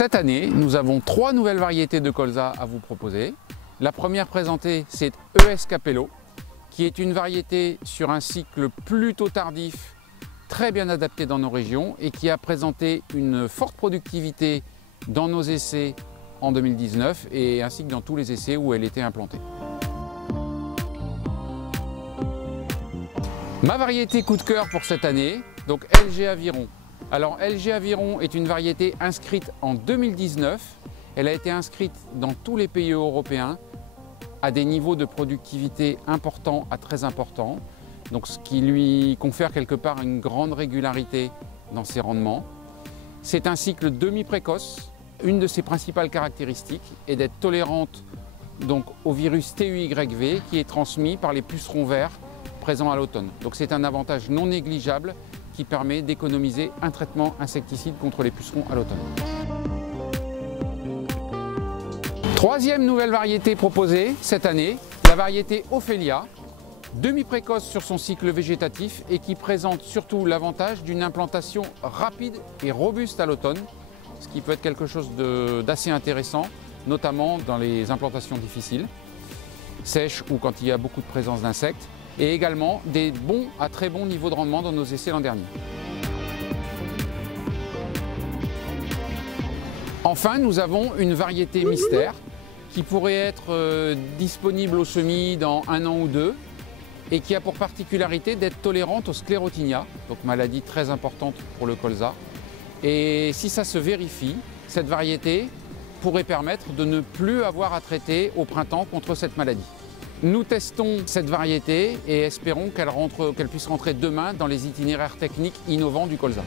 Cette année, nous avons 3 nouvelles variétés de colza à vous proposer. La première présentée, c'est ES Capello, qui est une variété sur un cycle plutôt tardif, très bien adapté dans nos régions et qui a présenté une forte productivité dans nos essais en 2019 et ainsi que dans tous les essais où elle était implantée. Ma variété coup de cœur pour cette année, donc LG Aviron. Alors LG Aviron est une variété inscrite en 2019. Elle a été inscrite dans tous les pays européens à des niveaux de productivité importants à très importants. Donc ce qui lui confère quelque part une grande régularité dans ses rendements. C'est un cycle demi-précoce. Une de ses principales caractéristiques est d'être tolérante donc, au virus TUYV qui est transmis par les pucerons verts présents à l'automne. Donc c'est un avantage non négligeable qui permet d'économiser un traitement insecticide contre les pucerons à l'automne. Troisième nouvelle variété proposée cette année, la variété Ophelia, demi-précoce sur son cycle végétatif et qui présente surtout l'avantage d'une implantation rapide et robuste à l'automne, ce qui peut être quelque chose d'assez intéressant, notamment dans les implantations difficiles, sèches ou quand il y a beaucoup de présence d'insectes, et également des bons à très bons niveaux de rendement dans nos essais l'an dernier. Enfin, nous avons une variété mystère qui pourrait être disponible au semis dans 1 an ou 2 et qui a pour particularité d'être tolérante au sclérotinia, donc maladie très importante pour le colza. Et si ça se vérifie, cette variété pourrait permettre de ne plus avoir à traiter au printemps contre cette maladie. Nous testons cette variété et espérons qu'elle puisse rentrer demain dans les itinéraires techniques innovants du colza.